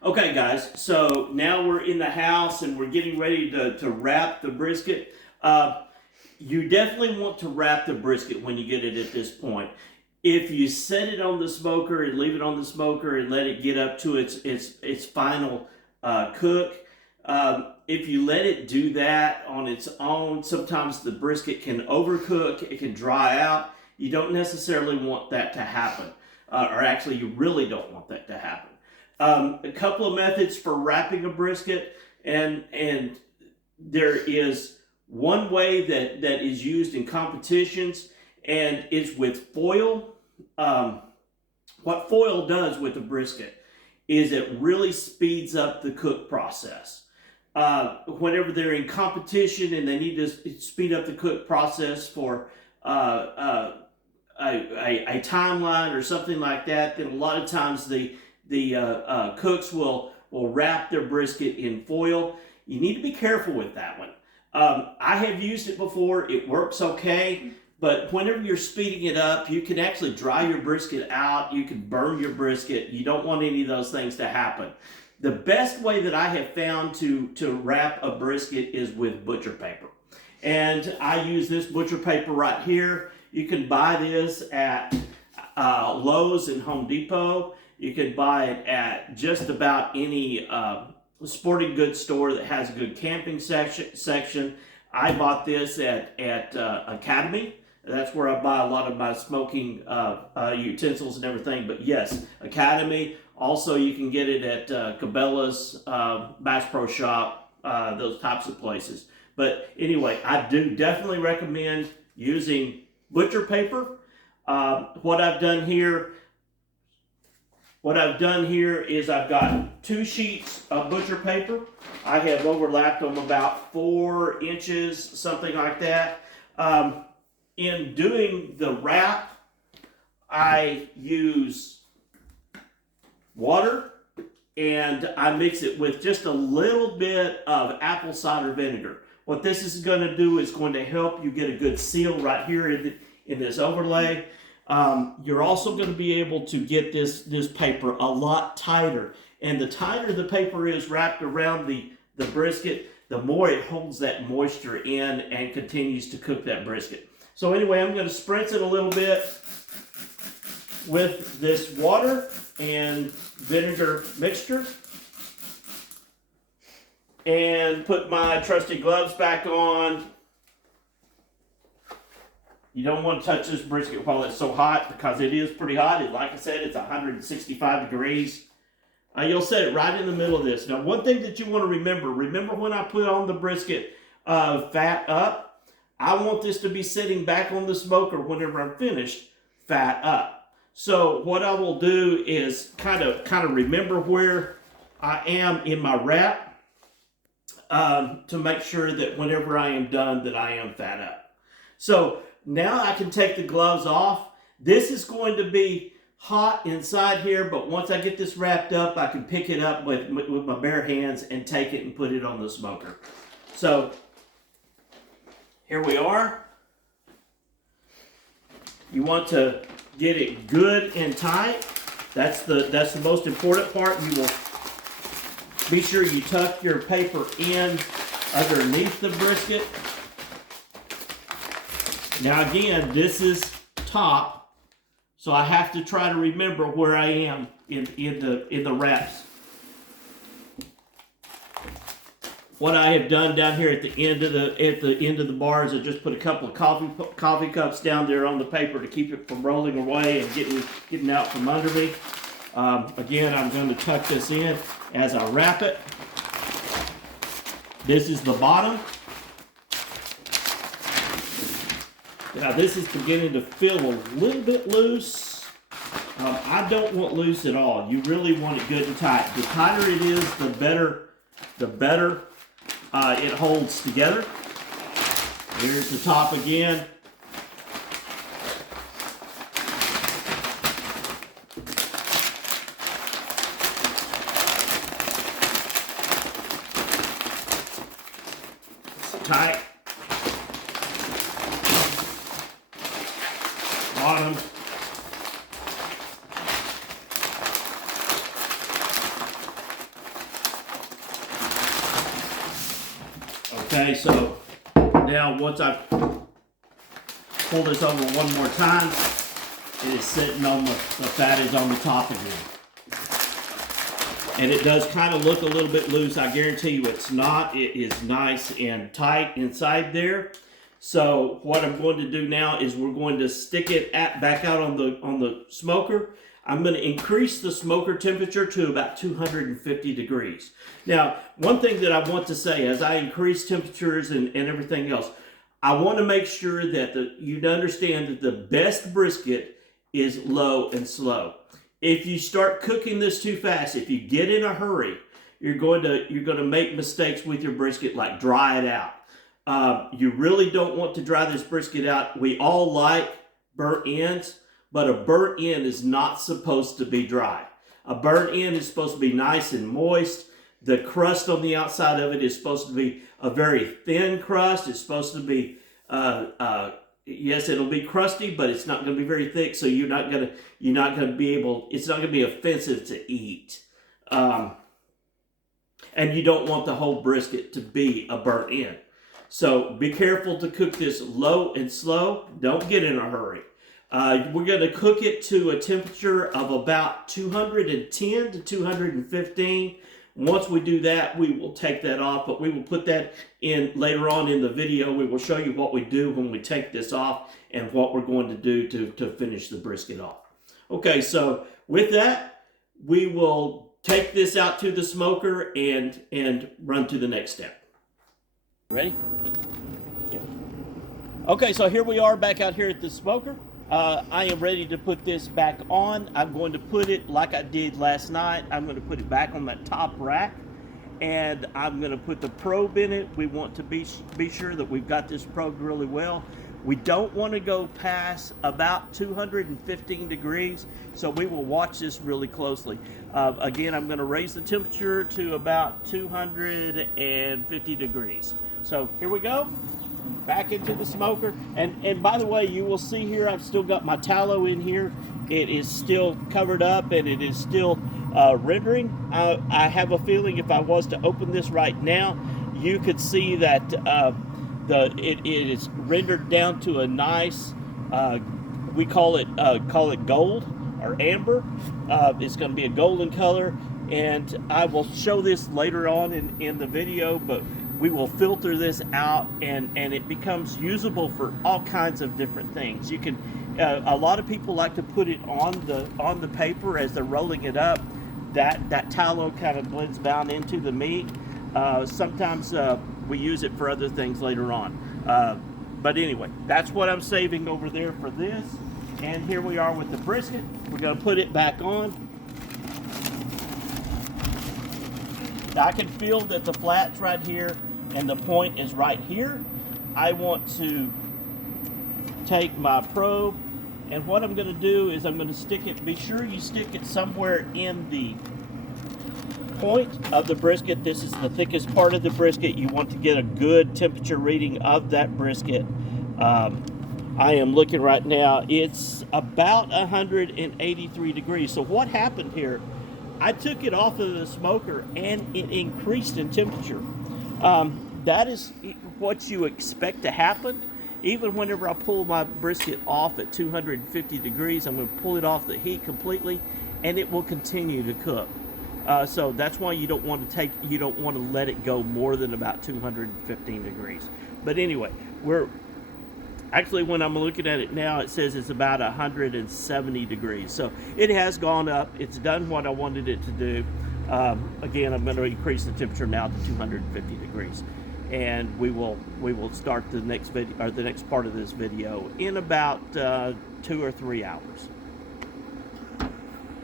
Okay, guys, so now we're in the house and we're getting ready to wrap the brisket. Uh, you definitely want to wrap the brisket when you get it at this point. If you set it on the smoker and leave it on the smoker and let it get up to its final cook, if you let it do that on its own, sometimes the brisket can overcook, it can dry out. You don't necessarily want that to happen, or actually, you really don't want that to happen. A couple of methods for wrapping a brisket, and there is one way that is used in competitions, and it's with foil. Um, what foil does with a brisket is it really speeds up the cook process. Whenever they're in competition and they need to speed up the cook process for a timeline or something like that, then a lot of times the cooks will wrap their brisket in foil. You need to be careful with that one. I have used it before. It works okay. But whenever you're speeding it up, you can actually dry your brisket out. You can burn your brisket. You don't want any of those things to happen. The best way that I have found to wrap a brisket is with butcher paper. And I use this butcher paper right here. You can buy this at Lowe's and Home Depot. You can buy it at just about any sporting goods store that has a good camping section. I bought this at Academy. That's where I buy a lot of my smoking utensils and everything. But yes, Academy. Also, you can get it at Cabela's, Bass Pro Shop, those types of places. But anyway, I do definitely recommend using butcher paper. What I've done here is I've got 2 sheets of butcher paper. I have overlapped them about 4 inches, something like that. In doing the wrap, I use water and I mix it with just a little bit of apple cider vinegar. What this is going to do is going to help you get a good seal right here in this overlay. You're also going to be able to get this paper a lot tighter. And the tighter the paper is wrapped around the brisket, the more it holds that moisture in and continues to cook that brisket. So anyway, I'm going to spritz it a little bit with this water and vinegar mixture. And put my trusty gloves back on. You don't want to touch this brisket while it's so hot because it is pretty hot. Like I said, it's 165 degrees. You'll set it right in the middle of this. Now, one thing that you want to remember when I put on the brisket fat up, I want this to be sitting back on the smoker whenever I'm finished, fat up. So what I will do is kind of remember where I am in my wrap to make sure that whenever I am done that I am fat up. So now I can take the gloves off. This is going to be hot inside here, but once I get this wrapped up, I can pick it up with my bare hands and take it and put it on the smoker. So here we are. You want to get it good and tight. That's the most important part. You will be sure you tuck your paper in underneath the brisket. Now again, this is top, so I have to try to remember where I am in the wraps. What I have done down here at the end of the bar is I just put a couple of coffee cups down there on the paper to keep it from rolling away and getting out from under me. Again, I'm going to tuck this in as I wrap it. This is the bottom. Now this is beginning to feel a little bit loose. I don't want loose at all. You really want it good and tight. The tighter it is, the better it holds together. Here's the top again. It's tight. Bottom. Okay, so now once I pull this over one more time, it is sitting on the fat is on the top again. And it does kind of look a little bit loose. I guarantee you it's not. It is nice and tight inside there. So what I'm going to do now is we're going to stick it back out on the smoker. I'm going to increase the smoker temperature to about 250 degrees. Now, one thing that I want to say, as I increase temperatures and everything else, I want to make sure that you understand that the best brisket is low and slow. If you start cooking this too fast, if you get in a hurry, you're going to make mistakes with your brisket, like dry it out. You really don't want to dry this brisket out. We all like burnt ends, but a burnt end is not supposed to be dry. A burnt end is supposed to be nice and moist. The crust on the outside of it is supposed to be a very thin crust. It's supposed to be yes, it'll be crusty, but it's not going to be very thick, so you're not going to be able, it's not going to be offensive to eat. And you don't want the whole brisket to be a burnt end. So be careful to cook this low and slow. Don't get in a hurry. We're going to cook it to a temperature of about 210 to 215. Once we do that, we will take that off, but we will put that in later on in the video. We will show you what we do when we take this off and what we're going to do to finish the brisket off. Okay, so with that, we will take this out to the smoker and run to the next step. Ready? Yeah. Okay, so here we are back out here at the smoker. I am ready to put this back on. I'm going to put it like I did last night. I'm going to put it back on that top rack, and I'm going to put the probe in it. We want to be sure that we've got this probed really well. We don't want to go past about 215 degrees, so we will watch this really closely. Again, I'm going to raise the temperature to about 250 degrees. So here we go. Back into the smoker, and by the way, you will see here I've still got my tallow in here. It is still covered up and it is still rendering. I have a feeling if I was to open this right now, you could see that it is rendered down to a nice we call it gold or amber. It's going to be a golden color, and I will show this later on in the video, but we will filter this out, and it becomes usable for all kinds of different things. You can, a lot of people like to put it on the paper as they're rolling it up. That tallow kind of blends down into the meat. Sometimes we use it for other things later on. But anyway, that's what I'm saving over there for this. And here we are with the brisket. We're going to put it back on. I can feel that the flat's right here and the point is right here. I want to take my probe, and what I'm going to do is I'm going to stick it, be sure you stick it somewhere in the point of the brisket. This is the thickest part of the brisket. You want to get a good temperature reading of that brisket. I am looking right now, it's about 183 degrees. So what happened here, I took it off of the smoker and it increased in temperature. That is what you expect to happen. Even whenever I pull my brisket off at 250 degrees, I'm going to pull it off the heat completely, and it will continue to cook. So that's why you don't want to let it go more than about 215 degrees. But anyway, actually, when I'm looking at it now, it says it's about 170 degrees. So it has gone up. It's done what I wanted it to do. Again, I'm going to increase the temperature now to 250 degrees. And we will start the next video, or the next part of this video, in about 2 or 3 hours.